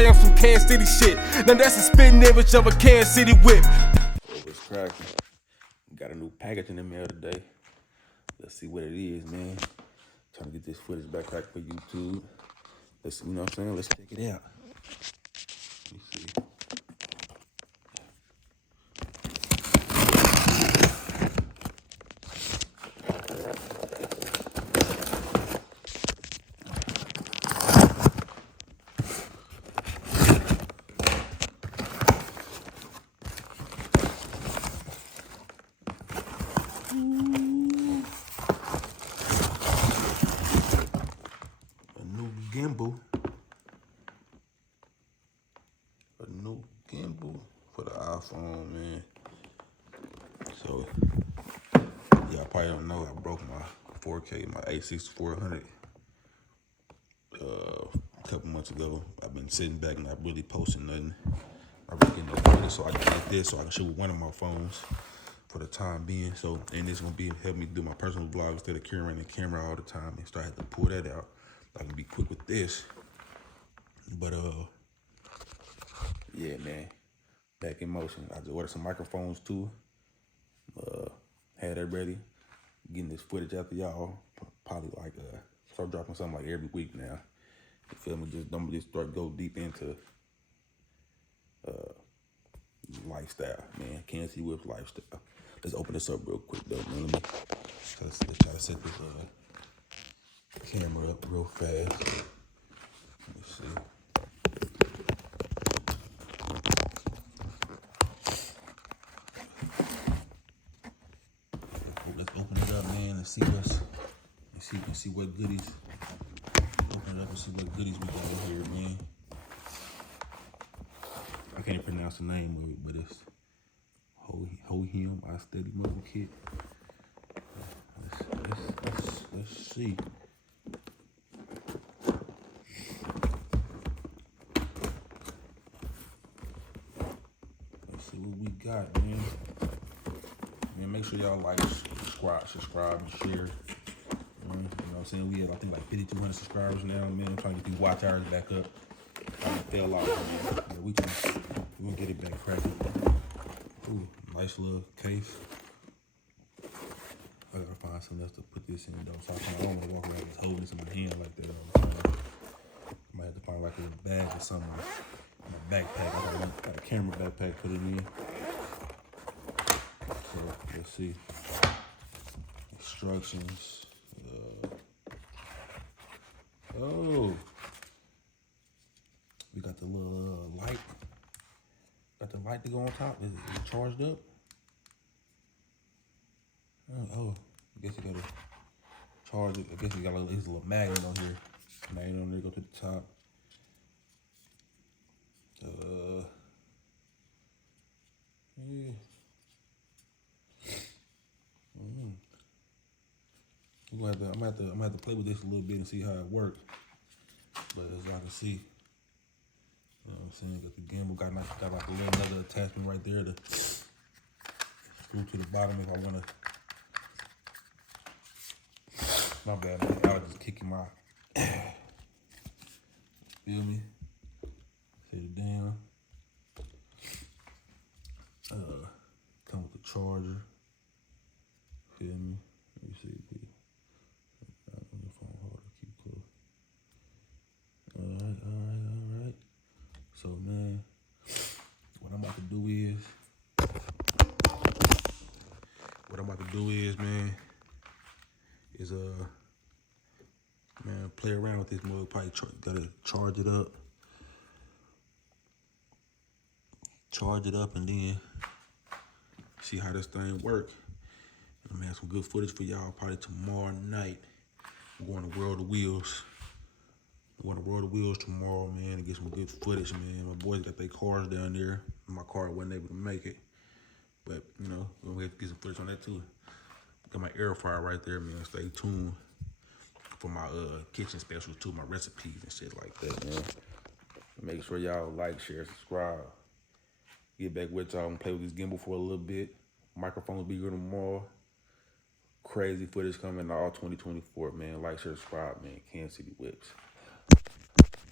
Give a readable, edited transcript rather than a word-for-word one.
say I'm some Kansas City shit. Now that's a spitting image of a Kansas City whip. What's cracking? Got a new package in the mail today. Let's see what it is, man. Trying to get this footage back for YouTube. Let's see, you know what I'm saying? Let's check it out. Let me see. A new gimbal. A new gimbal for the iPhone, man. So, y'all probably don't know I broke my 4K, my A6400 a couple months ago. I've been sitting back and not really posting nothing. I really getting no footage, so I did this so I can shoot with one of my phones for the time being. So, and this gonna be help me do my personal vlog instead of carrying the camera all the time and start having to pull that out. I can be quick with this. But yeah, man, back in motion. I just ordered some microphones too. Had that ready. Getting this footage after y'all. Probably like start dropping something like every week now. You feel me? I'm just start go deep into lifestyle, man. Kansas City Whips lifestyle. Let's open this up real quick though, man. Let's try to set this camera up real fast. Let's see. Let's open it up, man, and see what goodies. Open it up and see what goodies we got in here, man. I can't even pronounce the name of it, but it's Hohem Steady Mobile Kit. Let's see. Let's see what we got, man. Man, make sure y'all like, subscribe, and share. You know what I'm saying? We have, I think, like 5,200 subscribers now, man. I'm trying to get these watch hours back up. I fell off, man. Yeah, we gonna get it back cracking. Ooh, nice little case. I gotta find something else to put this in, though. So I don't want to walk around just holding this in my hand like that all the time. I might have to find like a bag or something. My backpack. I got a camera backpack, put it in. So let's see. Instructions. Oh, we got the little light. Got the light to go on top. Is it charged up? Oh, I guess you gotta charge it. I guess you got a little magnet on here. Magnet on there, go to the top. Yeah. I'm gonna have to play with this a little bit and see how it works. But as y'all can see, you know what I'm saying, got the gimbal, got like a little another attachment right there to screw to the bottom if I wanna. My bad, man. I was just kicking my feel me? Set it down. Come with the charger. Feel me? Let me see. On your phone, hold it, keep close. All right. So, man, what I'm about to do is, man, man, play around with this mug. Probably gotta charge it up, and then see how this thing work. I'm gonna have some good footage for y'all probably tomorrow night. I'm going to World of Wheels. Tomorrow, man, and get some good footage, man. My boys got their cars down there. My car wasn't able to make it. But, you know, we're gonna have to get some footage on that too. Got my air fryer right there, man. Stay tuned for my kitchen specials too, my recipes and shit like that, man. Make sure y'all like, share, subscribe. Get back with y'all and play with this gimbal for a little bit. Microphone will be here tomorrow. Crazy footage coming all 2024, man. Like, share, subscribe, man. Kansas City Whips.